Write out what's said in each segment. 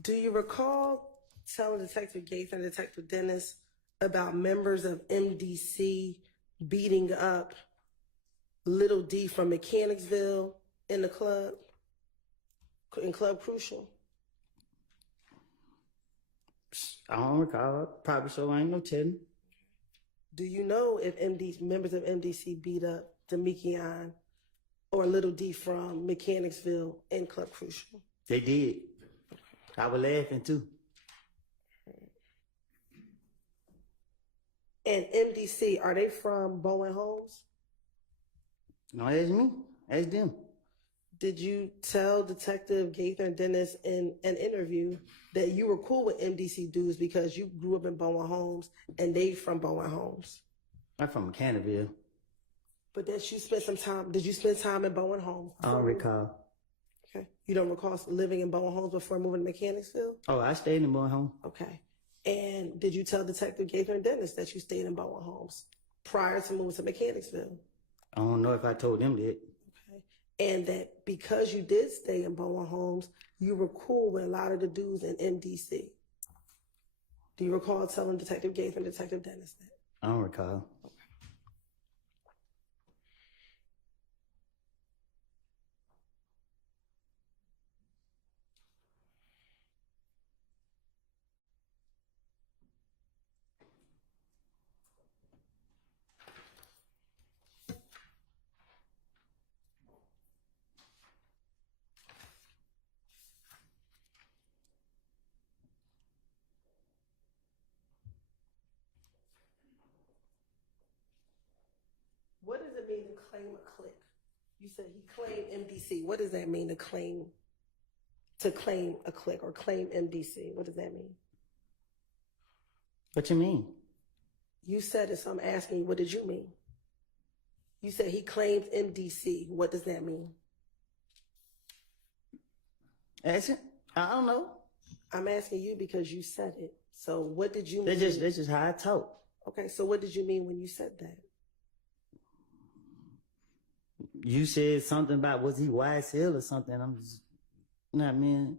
Do you recall telling Detective Gates and Detective Dennis about members of MDC beating up Little D from Mechanicsville in the club, in Club Crucial? I don't recall. Probably so. I ain't no telling. Do you know if members of MDC beat up Damekion or Little D from Mechanicsville in Club Crucial? They did. I was laughing too. And MDC, are they from Bowen Homes? No, ask me. Ask them. Did you tell Detective Gaither and Dennis in an interview that you were cool with MDC dudes because you grew up in Bowen Homes and they from Bowen Homes? I'm from Canterville. But that you spent some time, did you spend time in Bowen Homes? I don't recall. Okay. You don't recall living in Bowen Homes before moving to Mechanicsville? Oh, I stayed in Bowen Homes. Okay. And did you tell Detective Gaither and Dennis that you stayed in Bowen Homes prior to moving to Mechanicsville? I don't know if I told them that. And that because you did stay in Bowen Homes, you were cool with a lot of the dudes in MDC. Do you recall telling Detective Gaither and Detective Dennis that? I don't recall. Okay. What does it mean to claim a clique? You said he claimed MDC. What does that mean to claim a clique or claim MDC? What does that mean? What you mean? You said it, so I'm asking you, what did you mean? You said he claimed MDC. What does that mean? Ask it. I don't know. I'm asking you because you said it. So what did you mean? That's just how I talk. Okay, so what did you mean when you said that? You said something about was he YSL or something. I'm just, you know what I mean?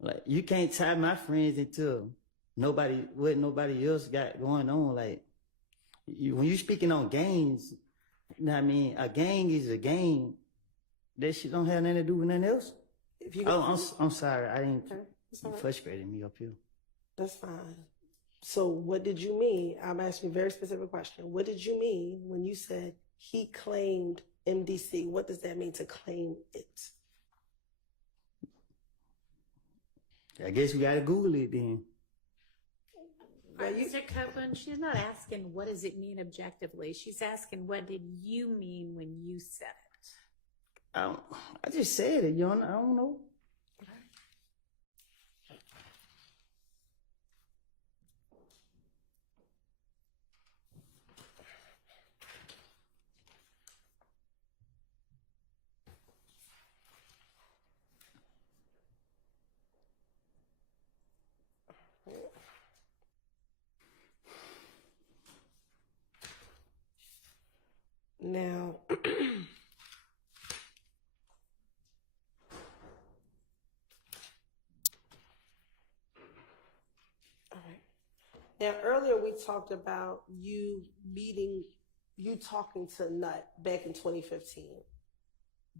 Like, you can't tie my friends into what nobody else got going on. Like, when you speaking on gangs, you know what I mean? A gang is a gang. That shit don't have nothing to do with nothing else. I'm sorry. I didn't. Okay, you frustrated me up here. That's fine. So what did you mean? I'm asking a very specific question. What did you mean when you said he claimed MDC? What does that mean to claim it? I guess we gotta Google it then. Mr. Copeland, she's not asking what does it mean objectively. She's asking what did you mean when you said it? I just said it, I don't know. Now, all right. Now, earlier we talked about you talking to Nut back in 2015.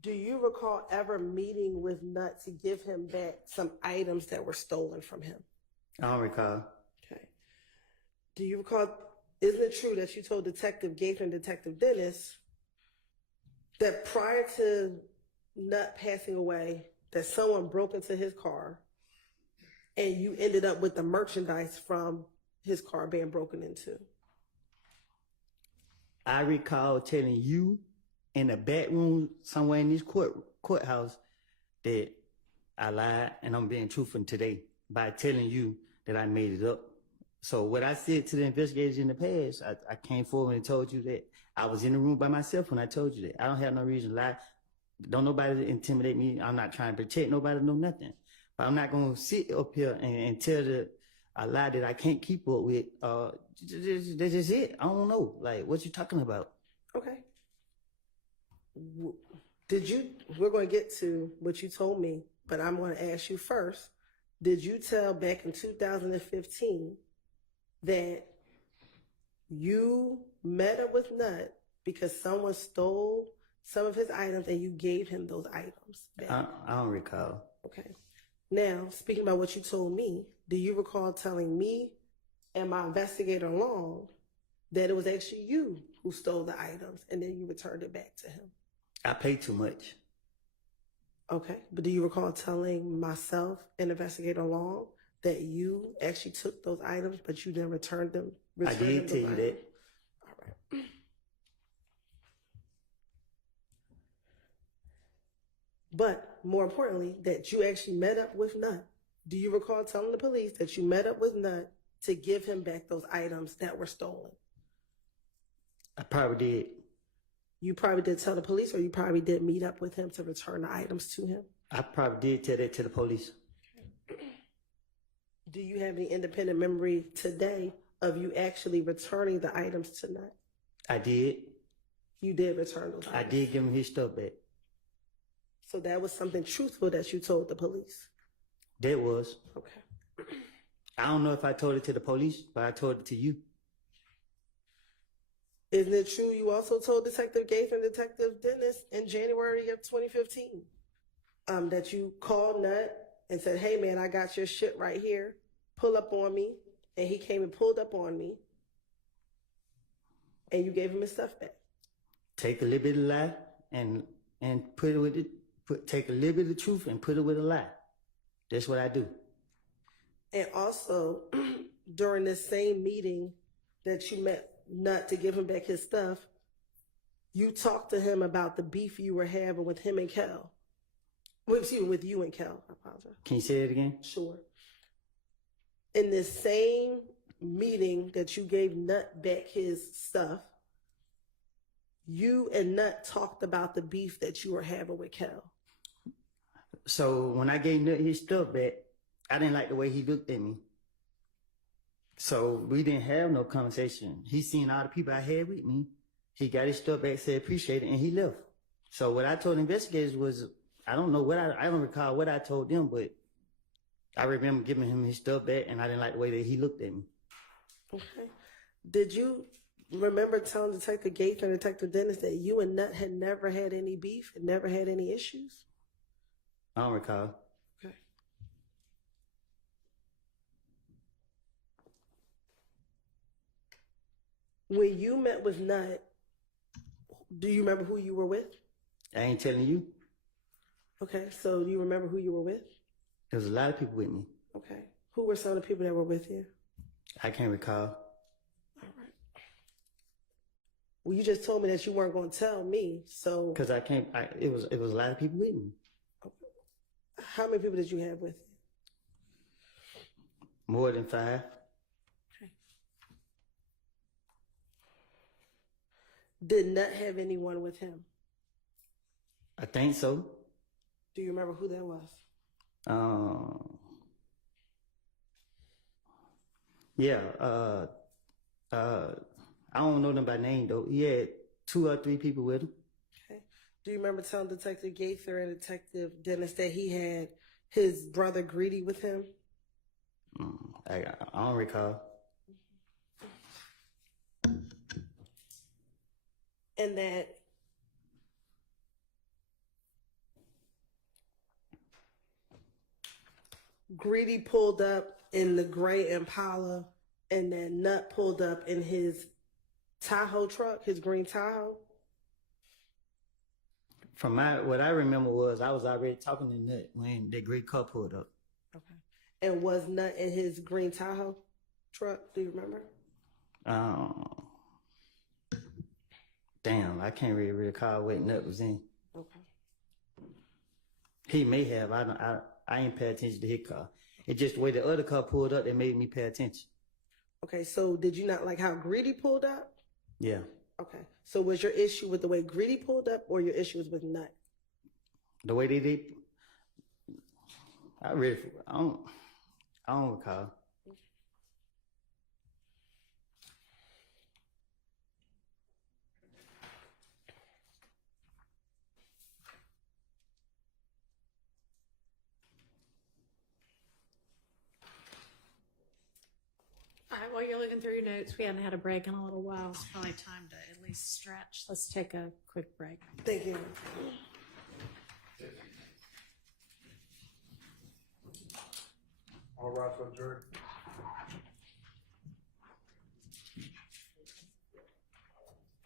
Do you recall ever meeting with Nut to give him back some items that were stolen from him? I don't recall. Okay. Do you recall, isn't it true that you told Detective Gaither and Detective Dennis that prior to Nut passing away, that someone broke into his car and you ended up with the merchandise from his car being broken into? I recall telling you in the back room somewhere in this courthouse that I lied, and I'm being truthful today by telling you that I made it up. So what I said to the investigators in the past, I came forward and told you that I was in the room by myself when I told you that. I don't have no reason to lie. Don't nobody intimidate me. I'm not trying to protect nobody, no nothing. But I'm not going to sit up here and tell a lie that I can't keep up with. That's just it. I don't know. Like, what you talking about? Okay. We're going to get to what you told me, but I'm going to ask you first. did you tell back in 2015 that you met up with Nut because someone stole some of his items and you gave him those items back? I don't recall. Okay. Now, speaking about what you told me, do you recall telling me and my investigator Long that it was actually you who stole the items and then you returned it back to him? I paid too much. Okay. But do you recall telling myself and investigator Long that you actually took those items, but you didn't return them? I did tell you that. All right. But more importantly, that you actually met up with Nut. Do you recall telling the police that you met up with Nut to give him back those items that were stolen? I probably did. You probably did tell the police, or you probably did meet up with him to return the items to him? I probably did tell that to the police. Do you have any independent memory today of you actually returning the items to Nut? I did. You did return those items? I did give him his stuff back. So that was something truthful that you told the police? That was. Okay. I don't know if I told it to the police, but I told it to you. Isn't it true you also told Detective Gates and Detective Dennis in January of 2015 that you called Nut and said, hey man, I got your shit right here, pull up on me, and he came and pulled up on me and you gave him his stuff back? Take a little bit of lie and put it with it. Take a little bit of truth and put it with a lie. That's what I do. And also, during this same meeting that you met Nut to give him back his stuff, you talked to him about the beef you were having with him and Kel. Well, excuse me, with you and Kel. I apologize. Can you say it again? Sure. In this same meeting that you gave Nut back his stuff, you and Nut talked about the beef that you were having with Kel. So when I gave Nut his stuff back, I didn't like the way he looked at me. So we didn't have no conversation. He seen all the people I had with me. He got his stuff back, said appreciate it, and he left. So what I told investigators was, I don't know what I don't recall what I told them, but I remember giving him his stuff back, and I didn't like the way that he looked at me. Okay. Did you remember telling Detective Gates and Detective Dennis that you and Nut had never had any beef and never had any issues? I don't recall. Okay. When you met with Nut, do you remember who you were with? I ain't telling you. Okay, so do you remember who you were with? There was a lot of people with me. Okay. Who were some of the people that were with you? I can't recall. All right. Well, you just told me that you weren't going to tell me, so. Because I can't, it was a lot of people with me. Okay. How many people did you have with you? More than 5. Okay. Did Nut have anyone with him? I think so. Do you remember who that was? Yeah, I don't know them by name though. He had 2 or 3 people with him. Okay. Do you remember telling Detective Gaither and Detective Dennis that he had his brother Greedy with him? I don't recall. And that Greedy pulled up in the gray Impala and then Nut pulled up in his Tahoe truck, his green Tahoe? From what I remember was I was already talking to Nut when that great car pulled up. Okay. And was Nut in his green Tahoe truck? Do you remember? Damn, I can't really recall what Nut was in. Okay. He may have. I ain't pay attention to his car. It's just the way the other car pulled up that made me pay attention. Okay, so did you not like how Greedy pulled up? Yeah. Okay. So was your issue with the way Greedy pulled up or your issue was with Nut? The way they did, I don't recall. while you're looking through your notes, we haven't had a break in a little while. It's probably time to at least stretch. Let's take a quick break. Thank you. All right, so adjourned.